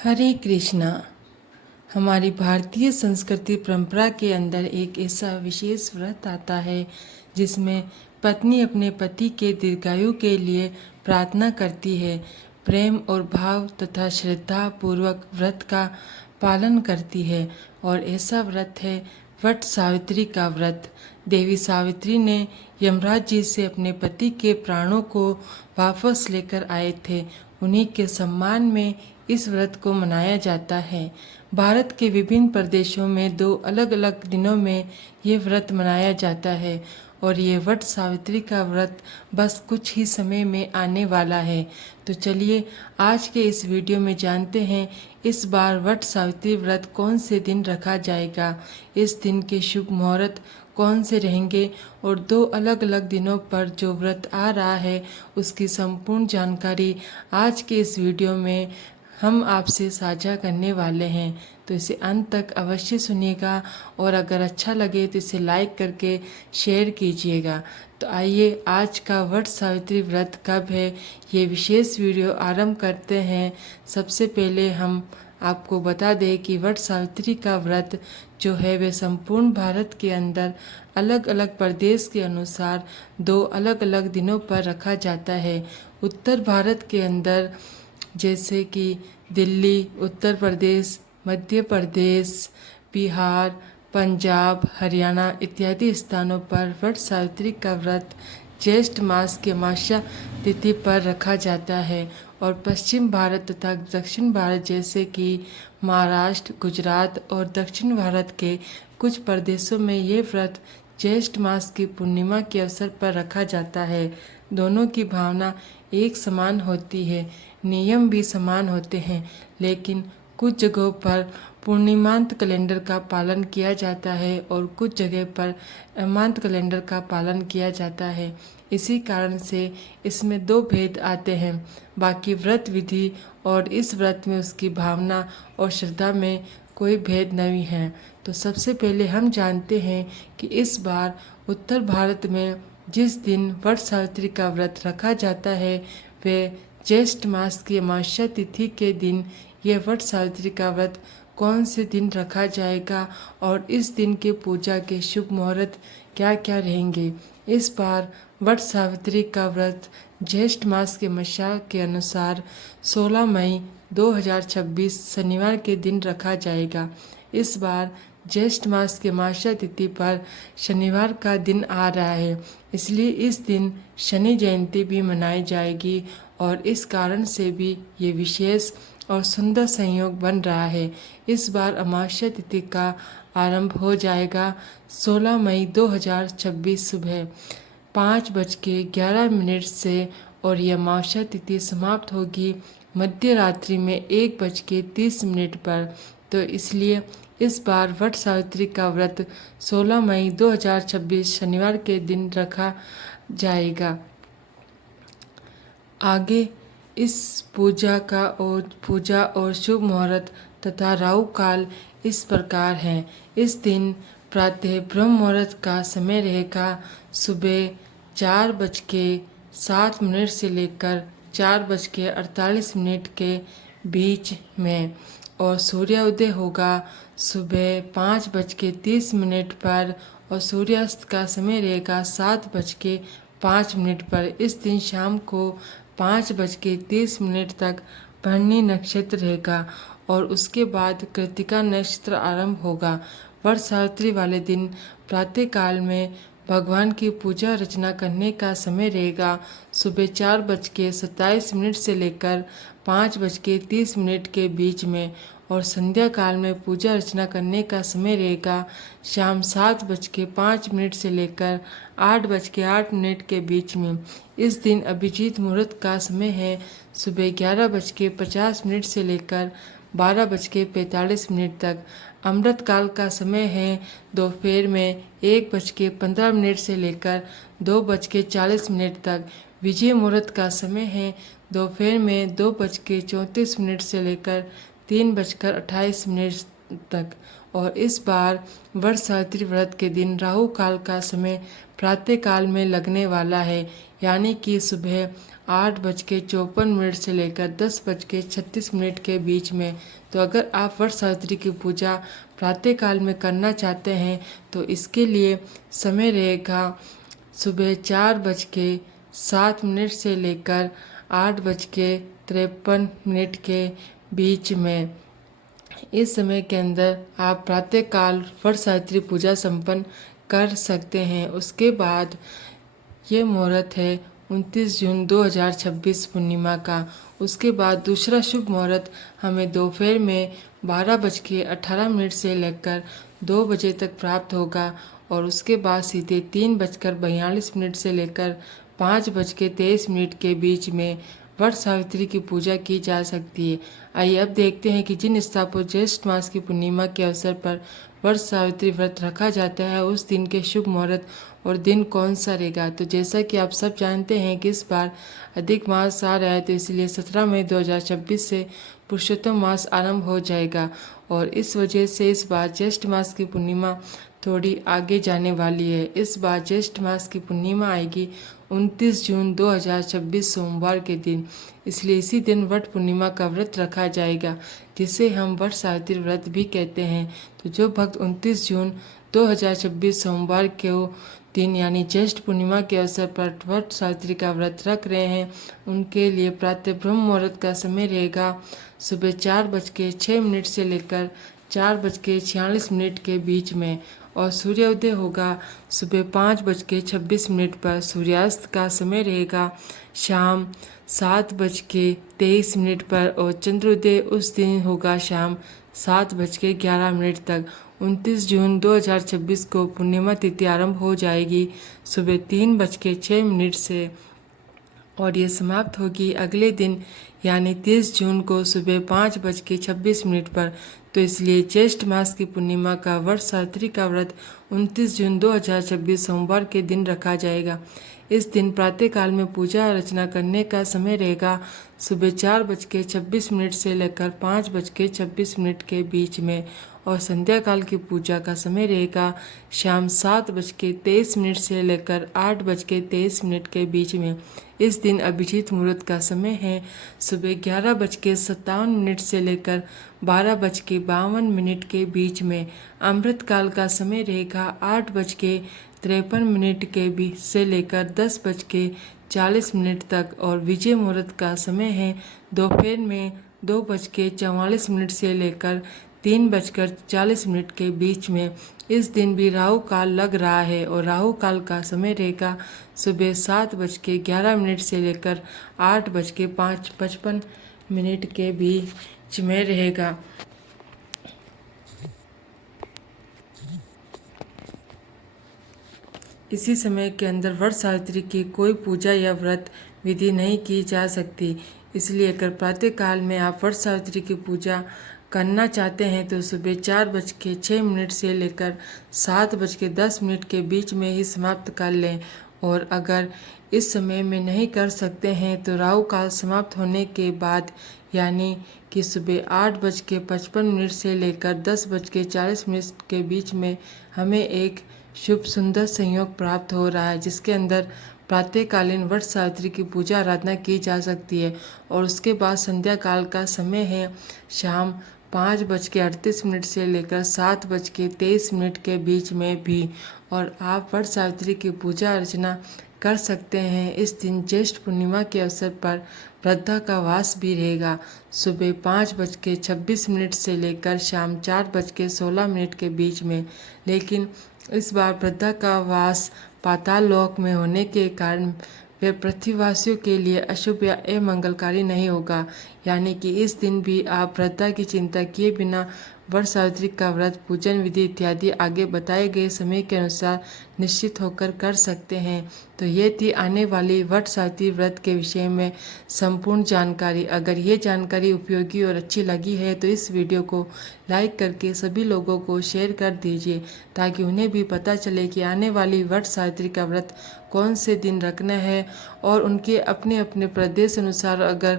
हरे कृष्णा। हमारी भारतीय संस्कृति परंपरा के अंदर एक ऐसा विशेष व्रत आता है जिसमें पत्नी अपने पति के दीर्घायु के लिए प्रार्थना करती है, प्रेम और भाव तथा श्रद्धा पूर्वक व्रत का पालन करती है। और ऐसा व्रत है वट सावित्री का व्रत। देवी सावित्री ने यमराज जी से अपने पति के प्राणों को वापस लेकर आए थे। उन्हीं के सम्मान में इस व्रत को मनाया जाता है। भारत के विभिन्न प्रदेशों में 2 अलग अलग दिनों में ये व्रत मनाया जाता है और ये वट सावित्री का व्रत बस कुछ ही समय में आने वाला है। तो चलिए आज के इस वीडियो में जानते हैं इस बार वट सावित्री व्रत कौन से दिन रखा जाएगा, इस दिन के शुभ मुहूर्त कौन से रहेंगे और 2 अलग अलग दिनों पर जो व्रत आ रहा है उसकी संपूर्ण जानकारी आज के इस वीडियो में हम आपसे साझा करने वाले हैं। तो इसे अंत तक अवश्य सुनिएगा और अगर अच्छा लगे तो इसे लाइक करके शेयर कीजिएगा। तो आइए आज का वट सावित्री व्रत कब है ये विशेष वीडियो आरंभ करते हैं। सबसे पहले हम आपको बता दें कि वट सावित्री का व्रत जो है वे संपूर्ण भारत के अंदर अलग अलग प्रदेश के अनुसार 2 अलग अलग दिनों पर रखा जाता है। उत्तर भारत के अंदर जैसे कि दिल्ली, उत्तर प्रदेश, मध्य प्रदेश, बिहार, पंजाब, हरियाणा इत्यादि स्थानों पर वट सावित्री का व्रत ज्येष्ठ मास के अमावस्या तिथि पर रखा जाता है। और पश्चिम भारत तथा दक्षिण भारत जैसे कि महाराष्ट्र, गुजरात और दक्षिण भारत के कुछ प्रदेशों में ये व्रत ज्येष्ठ मास की पूर्णिमा के अवसर पर रखा जाता है। दोनों की भावना एक समान होती है, नियम भी समान होते हैं, लेकिन कुछ जगहों पर पूर्णिमांत कैलेंडर का पालन किया जाता है और कुछ जगह पर अमांत कैलेंडर का पालन किया जाता है। इसी कारण से इसमें 2 भेद आते हैं। बाकी व्रत विधि और इस व्रत में उसकी भावना और श्रद्धा में कोई भेद नहीं है। तो सबसे पहले हम जानते हैं कि इस बार उत्तर भारत में जिस दिन वट सावित्री का व्रत रखा जाता है वे ज्येष्ठ मास की अमावस्या तिथि के दिन यह वट सावित्री का व्रत कौन से दिन रखा जाएगा और इस दिन के पूजा के शुभ मुहूर्त क्या क्या रहेंगे। इस बार वट सावित्री का व्रत ज्येष्ठ मास के अमावस्या के अनुसार 16 मई 2026 शनिवार के दिन रखा जाएगा। इस बार ज्येष्ठ मास के अमावस्या तिथि पर शनिवार का दिन आ रहा है, इसलिए इस दिन शनि जयंती भी मनाई जाएगी और इस कारण से भी ये विशेष और सुंदर संयोग बन रहा है। इस बार अमावस्या तिथि का आरंभ हो जाएगा 16 मई 2026 सुबह 5:11 से और यह अमावस्या तिथि समाप्त होगी मध्य रात्रि में 1:30 पर। तो इसलिए इस बार वट सावित्री का व्रत 16 मई 2026 शनिवार के दिन रखा जाएगा। आगे इस पूजा और शुभ मुहूर्त तथा राहु काल इस प्रकार हैं। इस दिन प्रातः ब्रह्म मुहूर्त का समय रहेगा सुबह 4:07 से लेकर 4:48 के बीच में और सूर्योदय होगा सुबह 5:30 पर और सूर्यास्त का समय रहेगा 7:05 पर। इस दिन शाम को 5:30 तक भरणी नक्षत्र रहेगा और उसके बाद कृतिका नक्षत्र आरंभ होगा। वट सावित्री वाले दिन प्रातः काल में भगवान की पूजा अर्चना करने का समय रहेगा सुबह 4:27 से लेकर 5:30 के बीच में और संध्या काल में पूजा अर्चना करने का समय रहेगा शाम 7:05 से लेकर 8:08 के बीच में। इस दिन अभिजीत मुहूर्त का समय है सुबह 11:50 से लेकर 12:45 तक। अमृत काल का समय है दोपहर में 1:15 से लेकर 2:40 तक। विजय मुहूर्त का समय है दोपहर में 2:34 से लेकर 3:28 तक। और इस बार वट सावित्री व्रत के दिन राहु काल का समय प्रातः काल में लगने वाला है, यानी कि सुबह 8:54 से लेकर 10:36 के बीच में। तो अगर आप वट सावित्री की पूजा प्रातःकाल में करना चाहते हैं तो इसके लिए समय रहेगा सुबह 4:07 से लेकर 8:53 के बीच में। इस समय के अंदर आप प्रातःकाल वट सावित्री पूजा संपन्न कर सकते हैं। उसके बाद ये मुहूर्त है 29 जून 2026 पूर्णिमा का। उसके बाद दूसरा शुभ मुहूर्त हमें दोपहर में 12:18 से लेकर 2 बजे तक प्राप्त होगा और उसके बाद सीधे 3:42 से लेकर 5:23 के बीच में वट सावित्री की पूजा की जा सकती है। आइए अब देखते हैं कि जिन स्थान पर ज्येष्ठ मास की पूर्णिमा के अवसर पर वट सावित्री व्रत रखा जाता है उस दिन के शुभ मुहूर्त और दिन कौन सा रहेगा। तो जैसा कि आप सब जानते हैं कि इस बार अधिक मास आ रहा है, तो इसलिए 17 मई 2026 से पुरुषोत्तम मास आरंभ हो जाएगा और इस वजह से इस बार ज्येष्ठ मास की पूर्णिमा थोड़ी आगे जाने वाली है। इस बार ज्येष्ठ मास की पूर्णिमा आएगी 29 जून 2026 सोमवार के दिन, इसलिए इसी दिन वट पूर्णिमा का व्रत रखा जाएगा जिसे हम वट सावित्री व्रत भी कहते हैं। तो जो भक्त 29 जून 2026 सोमवार के दिन यानी ज्येष्ठ पूर्णिमा के अवसर पर वट सावित्री का व्रत रख रहे हैं उनके लिए प्रातः ब्रह्म मुहूर्त का समय रहेगा सुबह 4:06 से लेकर 4:46 के बीच में और सूर्योदय होगा सुबह 5:26 पर। सूर्यास्त का समय रहेगा शाम 7:23 पर और चंद्रोदय उस दिन होगा शाम 7:11 तक। 29 जून 2026 को पूर्णिमा तिथि आरंभ हो जाएगी सुबह 3:06 से और ये समाप्त होगी अगले दिन यानी 30 जून को सुबह 5:26 पर। तो इसलिए ज्येष्ठ मास की पूर्णिमा का वट सावित्री का व्रत 29 जून 2026 सोमवार के दिन रखा जाएगा। इस दिन प्रातःकाल में पूजा अर्चना करने का समय रहेगा सुबह 4:26 से लेकर 5:26 के बीच में और संध्या काल की पूजा का समय रहेगा शाम 7:23 से लेकर 8:23 के बीच में। इस दिन अभिजीत मुहूर्त का समय है सुबह 11:57 से लेकर 12:52 के बीच में। अमृत काल का समय रहेगा 8:53 के बीच से लेकर 10:40 तक और विजय मुहूर्त का समय है दोपहर में 2:44 से लेकर 3:40 के बीच में। इस दिन भी राहु काल लग रहा है और राहु काल का समय रहेगा सुबह 7:11 से लेकर 8:55 के बीच में रहेगा। इसी समय के अंदर वट सावित्री की कोई पूजा या व्रत विधि नहीं की जा सकती, इसलिए अगर प्रातःकाल में आप वट सावित्री की पूजा करना चाहते हैं तो सुबह 4:06 से लेकर 7:10 के बीच में ही समाप्त कर लें और अगर इस समय में नहीं कर सकते हैं तो राहु काल समाप्त होने के बाद यानी कि सुबह 8:55 से लेकर 10:40 के बीच में हमें एक शुभ सुंदर संयोग प्राप्त हो रहा है जिसके अंदर प्रातःकालीन वट सावित्री की पूजा आराधना की जा सकती है और उसके बाद संध्या काल का समय है शाम 5:38 से लेकर 7:23 के बीच में भी और आप वट सावित्री की पूजा अर्चना कर सकते हैं। इस दिन ज्येष्ठ पूर्णिमा के अवसर पर वृद्धा का वास भी रहेगा सुबह 5:26 से लेकर शाम 4:16 के बीच में, लेकिन इस बार वृद्धा का वास पाताल लोक में होने के कारण वे पृथ्वीवासियों के लिए अशुभ या अमंगलकारी नहीं होगा। यानी कि इस दिन भी आप वृद्धा की चिंता किए बिना वट सावित्री का व्रत पूजन विधि इत्यादि आगे बताए गए समय के अनुसार निश्चित होकर कर सकते हैं। तो ये थी आने वाली वट सावित्री व्रत के विषय में संपूर्ण जानकारी। अगर ये जानकारी उपयोगी और अच्छी लगी है तो इस वीडियो को लाइक करके सभी लोगों को शेयर कर दीजिए ताकि उन्हें भी पता चले कि आने वाली वट सावित्री का व्रत कौन से दिन रखना है और उनके अपने अपने प्रदेश अनुसार अगर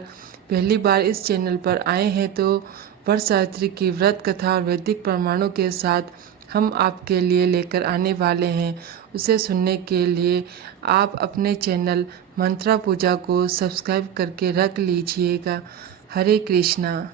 पहली बार इस चैनल पर आए हैं तो वट सावित्री की व्रत कथा और वैदिक प्रमाणों के साथ हम आपके लिए लेकर आने वाले हैं, उसे सुनने के लिए आप अपने चैनल मंत्रा पूजा को सब्सक्राइब करके रख लीजिएगा। हरे कृष्णा।